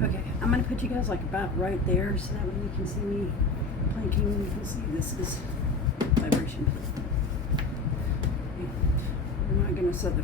Okay, I'm gonna put you guys like about right there so that way you can see me planking. You can see this is vibration plate. I'm not gonna set the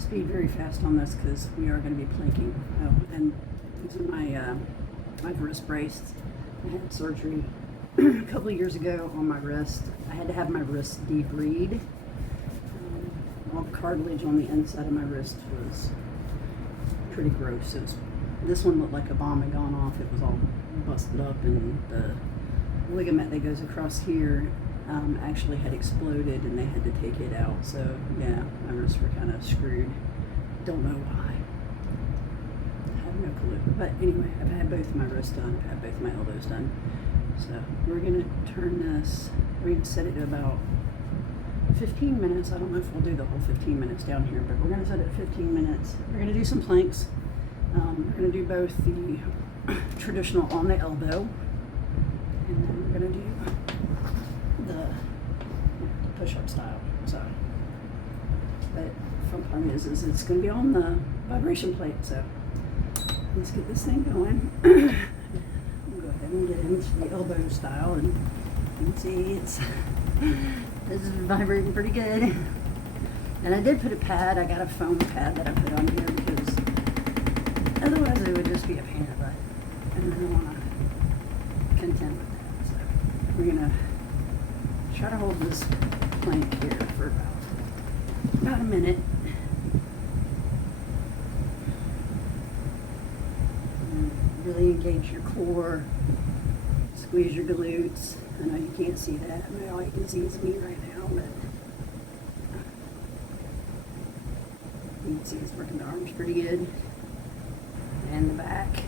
speed very fast on this because we are gonna be planking. Oh, and these are my wrist brace. I had surgery a couple of years ago on my wrist. I had to have my wrist debrided. All the cartilage on the inside of my wrist was pretty gross. This one looked like a bomb had gone off. It was all busted up, and the ligament that goes across here actually had exploded, and they had to take it out. So yeah, my wrists were kind of screwed. Don't know why. I have no clue. But anyway, I've had both my wrists done. I've had both my elbows done. So we're gonna turn this. We're gonna set it to about 15 minutes. I don't know if we'll do the whole 15 minutes down here, but we're gonna set it 15 minutes. We're gonna do some planks. We're going to do both the traditional on the elbow, and then we're going to do the push-up style. So, but the fun part is it's going to be on the vibration plate. So let's get this thing going. We'll go ahead and get into the elbow style, and you can see this is vibrating pretty good. And I did put a pad. I got a foam pad that I put on here because otherwise it would just be a pain in the butt, and I don't want to contend with that. So we're going to try to hold this plank here for about a minute. And really engage your core, squeeze your glutes. I know you can't see that. I mean, all you can see is me right now, but you can see it's working the arms pretty good. And the back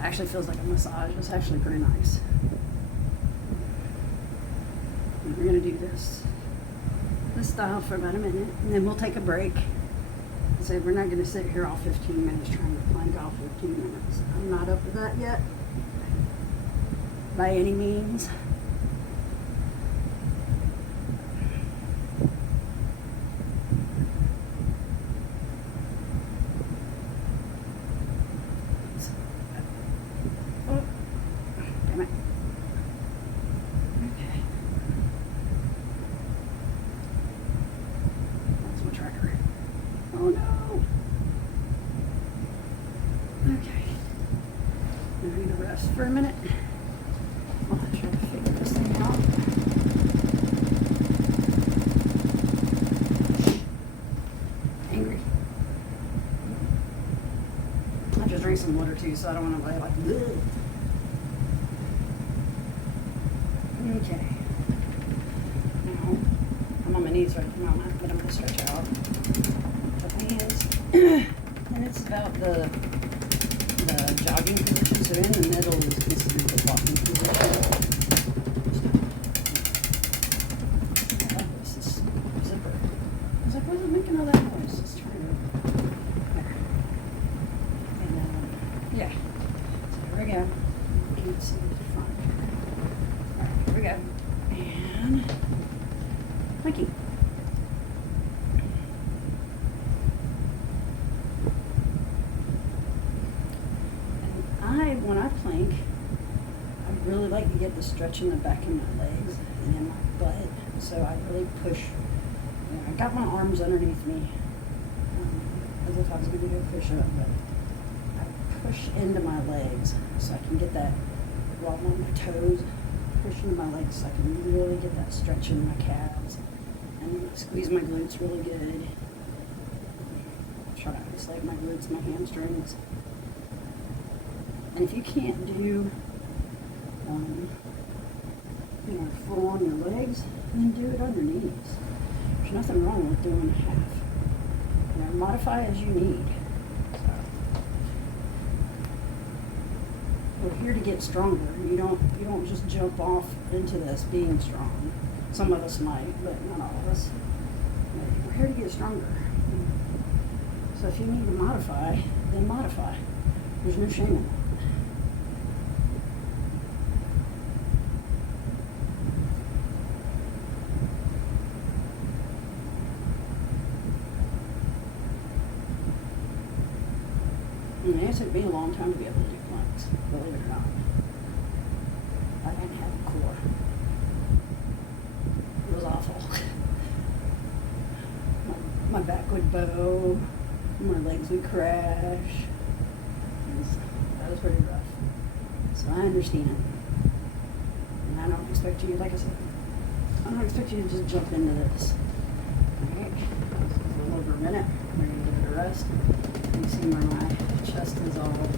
actually feels like a massage. It's actually pretty nice. And we're going to do this style for about a minute, and then we'll take a break. So we're not going to sit here all 15 minutes trying to plank all 15 minutes. I'm not up to that yet by any means. Oh no! Okay. We're going to rest for a minute. I'll try to figure this thing out. Angry. I just drank some water too, so I don't want to lay like bleh. Okay. Now, I'm on my knees right at the moment, but I'm going to stretch out. And it's about the jogging position, so in the middle is considered the walking position. I like this zipper. I was like, why is it making all that noise? Let's try it. There. And yeah. So here we go. You can't see the front. Alright, here we go. And Mikey. When I plank, I really like to get the stretch in the back of my legs and in my butt. So I really push. You know, I got my arms underneath me as if I was going to do a push-up, but I push into my legs so I can get that while I'm on my toes. Push into my legs so I can really get that stretch in my calves and squeeze my glutes really good. Try to isolate my glutes, my hamstrings. And if you can't do, full on your legs, then do it on your knees. There's nothing wrong with doing half. Modify as you need. So, we're here to get stronger. You don't just jump off into this being strong. Some of us might, but not all of us. But we're here to get stronger. So if you need to modify, then modify. There's no shame in that. And it took me a long time to be able to do planks, believe it or not. I didn't have a core. It was awful. My back would bow, my legs would crash. That was pretty rough. So I understand. And I don't expect you, like I said, I don't expect you to just jump into this. Alright, a little over a minute. We're going to give it a rest. You see where my chest is all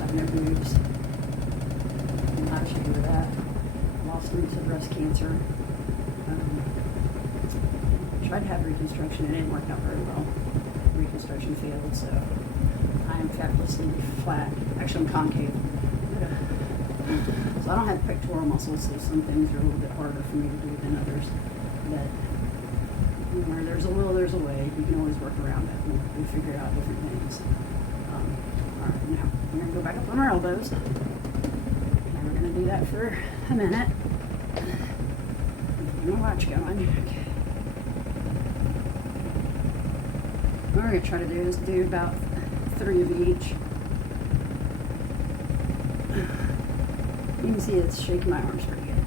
having no boobs. I'm not ashamed of that. I lost roots of breast cancer. Tried to have reconstruction. It didn't work out very well. Reconstruction failed, so I am fabulously flat. Actually, I'm concave. So I don't have pectoral muscles, so some things are a little bit harder for me to do than others. But where there's a will, there's a way. We can always work around it. We figure out different things. All right, now we're going to go back up on our elbows. And we're going to do that for a minute. Keep my watch going. Okay. What we're going to try to do is do about 3 of each. You can see it's shaking my arms pretty good.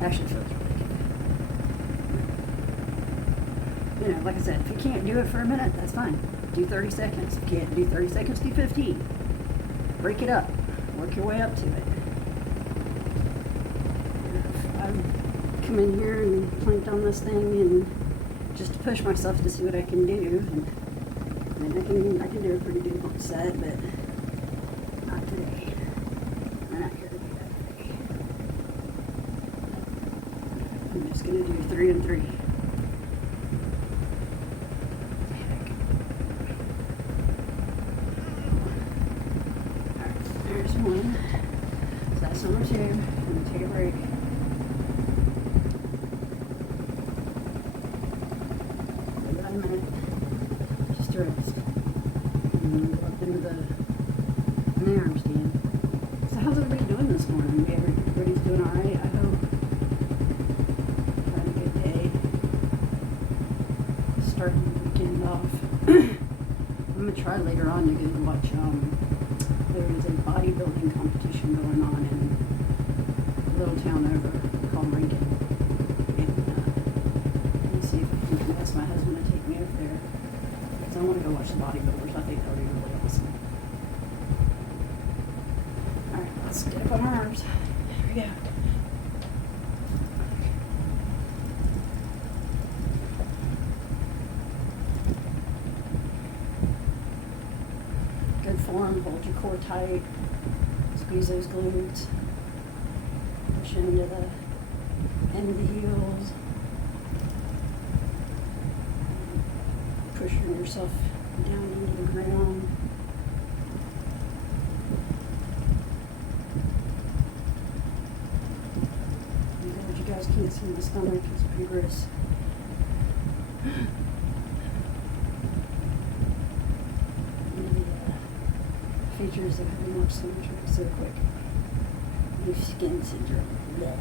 Actually feels really good. You know, like I said, if you can't do it for a minute, that's fine. Do 30 seconds. If you can't do 30 seconds, do 15. Break it up. Work your way up to it. I've come in here and planked on this thing and just to push myself to see what I can do. And I can do a pretty good set, but not today. I'm not here to do that today. I'm just going to do 3 and 3. Alright, there's one. So that's number 2. I'm going to take a break. Give it a minute. Just to rest. And go up into the arm stand. So how's everybody doing this morning? Everybody's doing alright, I hope. Having a good day. Starting the weekend off. I'm going to try later on to go watch, there is a bodybuilding competition going on in a little town over called Rankin. And let me see if I can convince my husband to take me over there. Because I want to go watch the bodybuilders. I think that would be really awesome. Alright, let's get up on our arms. There we go. Good form. Hold your core tight. Squeeze those glutes. Push into the end of the heels. Pushing yourself down into the ground. You guys can't see the stomach, it's pretty gross. Features of having much symmetry so quick. Loose skin syndrome. Blech.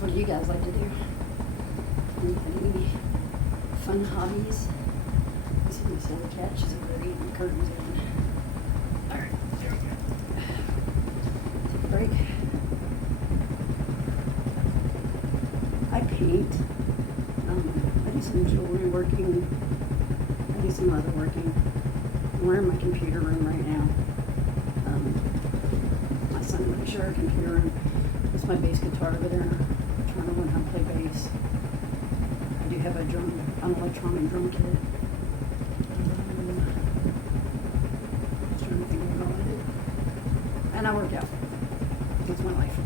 What do you guys like to do? Any fun hobbies? I see these silly cats over there eating the curtains in. Alright, there we go. Take a break. I paint. I do some jewelry working. I do some leather working. I'm wearing my computer room right now. My son wouldn't share a computer room. That's my bass guitar over there. Trying to learn how to play bass. I do have an electronic drum kit. I work out. It's my life.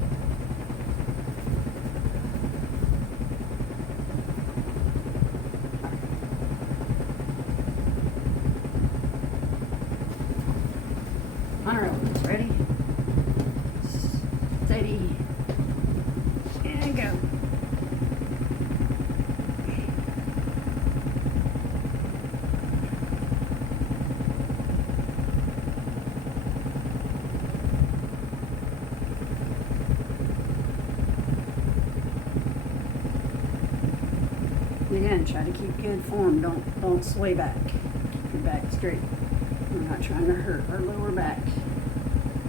On our own. Ready? Steady. And go. Again, try to keep good form. Don't sway back. Keep your back straight. We're not trying to hurt our lower back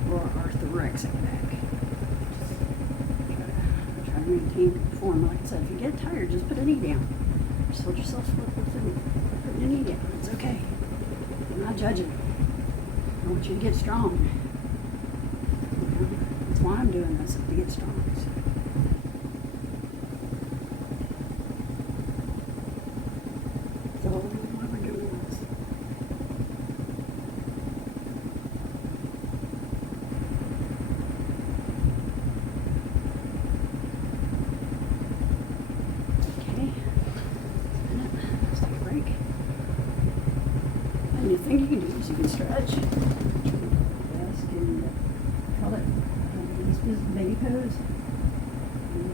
or our thoracic back. Just try to maintain good form. Like I said, if you get tired, just put a knee down. Just hold yourself with putting your knee down. It's okay. I'm not judging. I want you to get strong. You know, that's why I'm doing this, to get strong. So. And the thing you can do is you can stretch. Yes, call it baby pose. And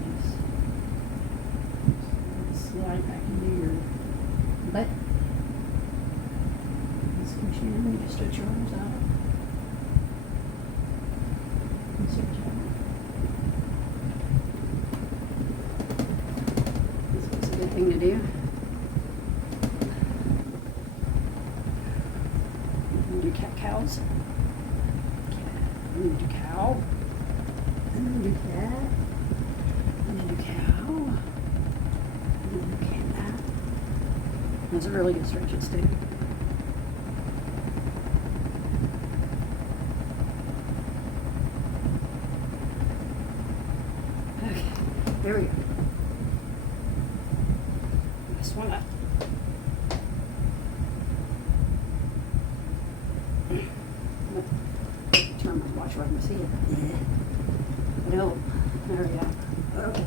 just slide back into your butt. And squish in. You just stretch your arms out. And stretch out. This is a good thing to do. Do cows. And then do cow. And then do cat. And then do cow. And then do cat. Those are really good stretches too. Okay, there we go. This one up. Turn my watch right in the see it. Yeah. No. There we go. Okay.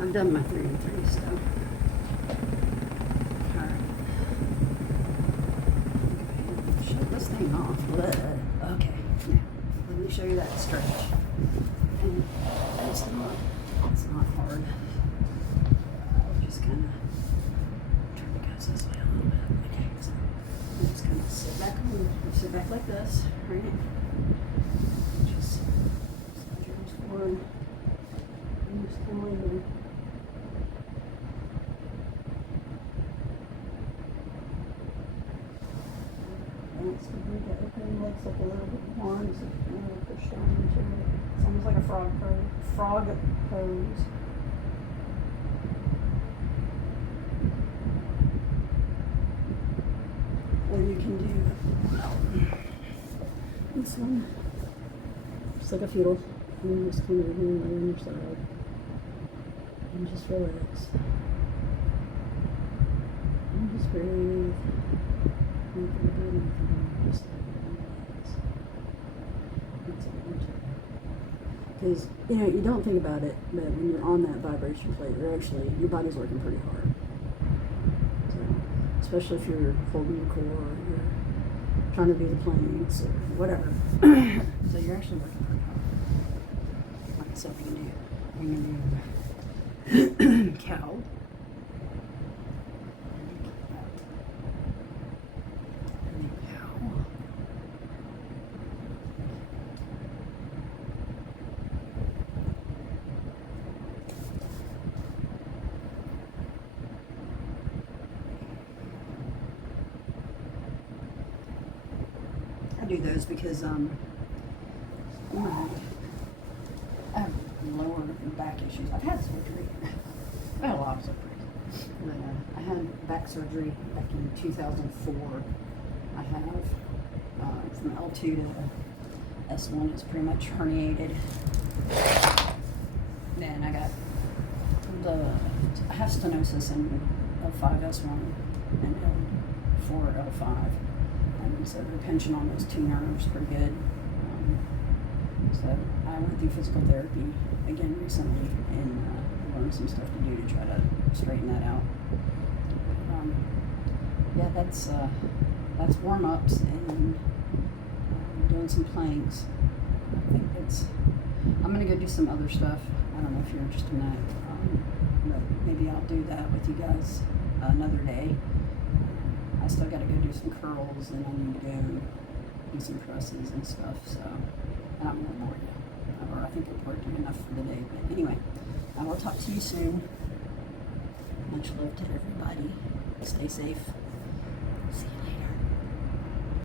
I've done my 3 and 3 stuff. Alright. Shut this thing off. Blah. Okay. Now, let me show you that stretch. And it's not hard. I'll just kind of turn the guys this way a little bit. Okay. So I'm just going to sit back like this, right? Just slide your arms forward. And just come in. It's good to open your legs up a little bit more and push down into it. It's almost like a frog pose. this one. Just like a fetal. And just come over here and lay on your side. And just relax. And just breathe. Not gonna do anything. Just relax. That's all I'm saying. Because, you know, you don't think about it, but when you're on that vibration plate, your body's working pretty hard. So, especially if you're holding your core, or you're trying to do the planks, or whatever. So you're actually working pretty hard. Like I said, we're gonna do cow. I do those because I have lower back issues. I've had surgery. I had a lot of surgery. But, I had back surgery back in 2004. I have from L2 to S1 is pretty much herniated. Then I got I have stenosis in L5 S1 and L4 L5. And so they're pinching on those two nerves pretty good. So I went through physical therapy again recently and learned some stuff to do to try to straighten that out. Yeah, that's warm-ups and doing some planks. I think I'm gonna go do some other stuff. I don't know if you're interested in that, but maybe I'll do that with you guys another day. I still got to go do some curls, and I need to go do some presses and stuff. So I don't know more yet, or I think we're working enough for the day. But anyway, I will talk to you soon. Much love to everybody. Stay safe.